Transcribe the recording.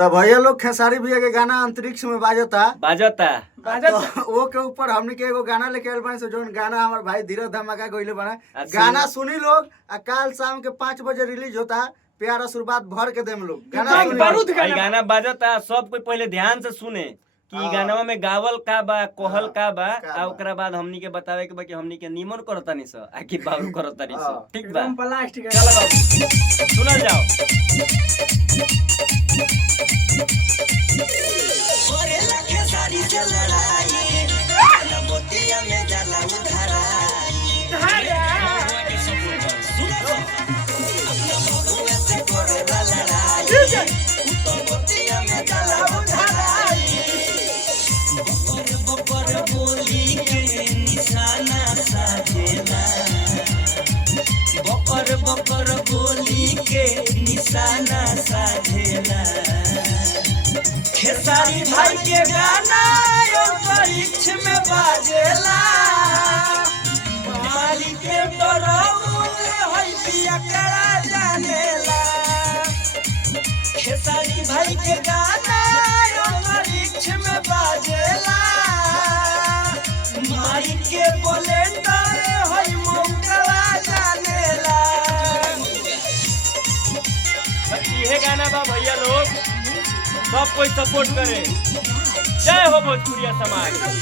तो भैया लोग खेसारी भैया के गाना अंतरिक्ष में बाजता बाजता वो के ऊपर हमनी के एगो गाना लेके आइल बानी सो जोन गाना हमार भाई धीरज धमाका गइले बना अच्छा। गाना सुनी लोग आ काल शाम के 5 बजे रिलीज होता प्यार आशीर्वाद भर के देम लोग गाना सुनी लोग। भाई गाना बाजता सब कोई पहले ध्यान से सुने कि हाँ। गाना में गावल का बा कहल हाँ, का बा का आ बा। ओकरा बाद हमनी के बतावे के बा कि हमनी के निमन करतानी स आ कि बाउर करतानी स हाँ। ठीक बा प्लास्टिक चलो बाबू सुनल जाओ बकर बोली के निशाना साधेला खेसारी भाई के गाना अंतरिक्ष में बाजेला माली के डराउल होई पिया करा जानेला खेसारी भाई के गाना अंतरिक्ष में बाजेला माई के बोलेंडर होई मौकवा जानेला ये गाना बा भैया लोग सब कोई सपोर्ट करे जय हो भोजपुरिया समाज।